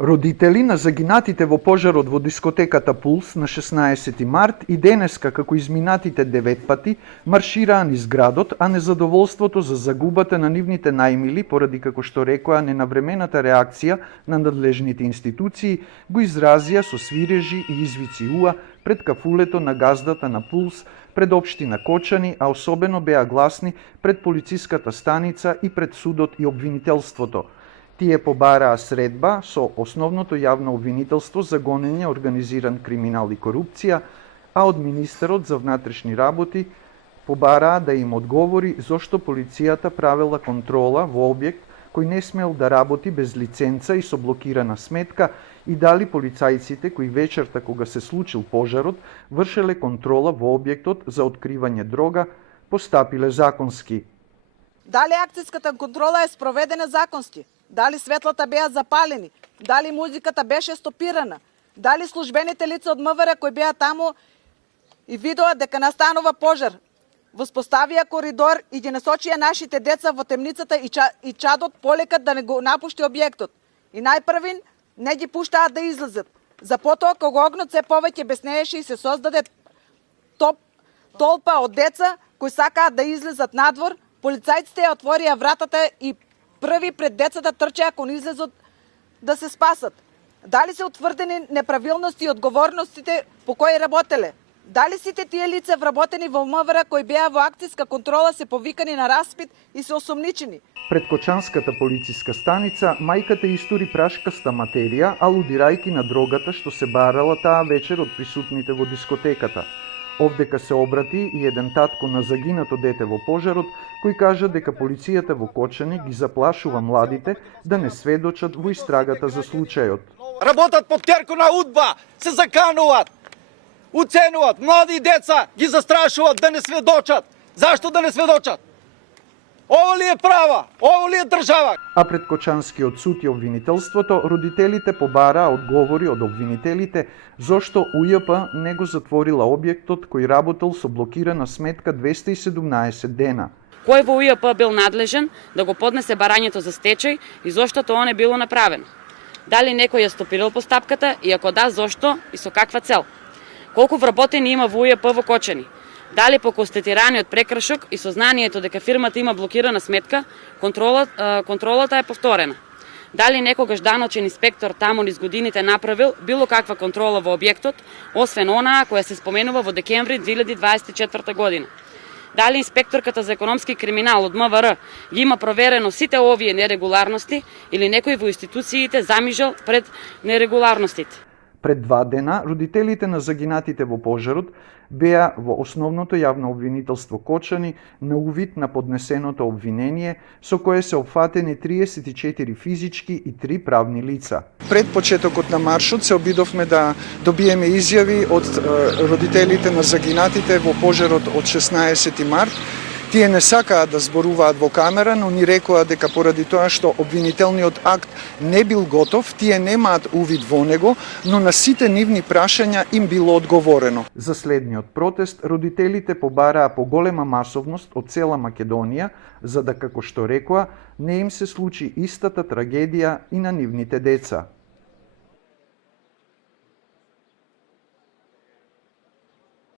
Родители на загинатите во пожарот во дискотеката Пулс на 16 март и денеска, како изминатите 9 пати, маршираа низ градот, а незадоволството за загубата на нивните најмили, поради како што рекоа ненавремената реакција на надлежните институции, го изразија со свирежи и извици уа пред кафулето на газдата на Пулс, пред општина Кочани, а особено беа гласни пред полициската станица и пред судот и обвинителството. Тие побараа средба со основното јавно обвинителство за гонење, организиран криминал и корупција, а од министерот за внатрешни работи побараа да им одговори зошто полицијата правела контрола во објект кој не смел да работи без лиценца и со блокирана сметка и дали полицајците кои вечерта кога се случил пожарот вршеле контрола во објектот за откривање дрога постапиле законски. Дали акцијската контрола е спроведена законски? Дали светлата беа запалени? Дали музиката беше стопирана? Дали службените лица од МВР кои беа таму и видоа дека настанува пожар, воспоставија коридор и ги насочија нашите деца во темницата и чадот полека да не го напушти објектот. И најпрвин не ги пуштаат да излезат. За потоа кога огнот се повеќе беснееше и се создаде толпа од деца кои сакаат да излезат надвор, полицајците ја отворија вратата и први пред децата трчеа кон излезот да се спасат. Дали се утврдени неправилности и одговорностите по кои работеле? Дали сите тие лица вработени во МВР кои беа во акцијска контрола се повикани на распит и се осомничени? Пред Кочанската полициска станица мајката истури прашкаста материја, алудирајќи на дрогата што се барала таа вечер од присутните во дискотеката. Овдека се обрати и еден татко на загинато дете во пожарот, кој кажа дека полицијата во Кочани ги заплашува младите да не сведочат во истрагата за случајот. Работат под терко на удба, се закануваат, уценуваат, млади деца ги застрашуваат да не сведочат. Зашто да не сведочат? Ово ли е права? Ово ли е држава? А пред Кочанскиот суд и обвинителството, родителите побараа одговори од обвинителите зошто УЈП не го затворила објектот кој работел со блокирана сметка 217 дена. Кој во УЈП бил надлежен да го поднесе барањето за стечај и зошто тоа не било направено? Дали некој ја стопирал постапката и ако да, зошто и со каква цел? Колку вработени има во УЈП во Кочани? Дали по констатираниот прекршок и сознанието дека фирмата има блокирана сметка, контролата е повторена? Дали некогаш даночен инспектор таму низ годините направил било каква контрола во објектот, освен онаа која се споменува во декември 2024 година? Дали инспекторката за економски криминал од МВР ги има проверено сите овие нерегуларности или некој во институциите замижал пред нерегуларностите? Пред 2 дена, родителите на загинатите во пожарот беа во основното јавно обвинителство Кочани на увид на поднесеното обвинение со кое се опфатени 34 физички и 3 правни лица. Пред почетокот на маршот се обидовме да добиеме изјави од родителите на загинатите во пожарот од 16 март. Тие не сакаат да зборуваат во камера, но ни рекоа дека поради тоа што обвинителниот акт не бил готов, тие немаат увид во него, но на сите нивни прашања им било одговорено. За следниот протест, родителите побараа поголема масовност од цела Македонија, за да, како што рекоа, не им се случи истата трагедија и на нивните деца.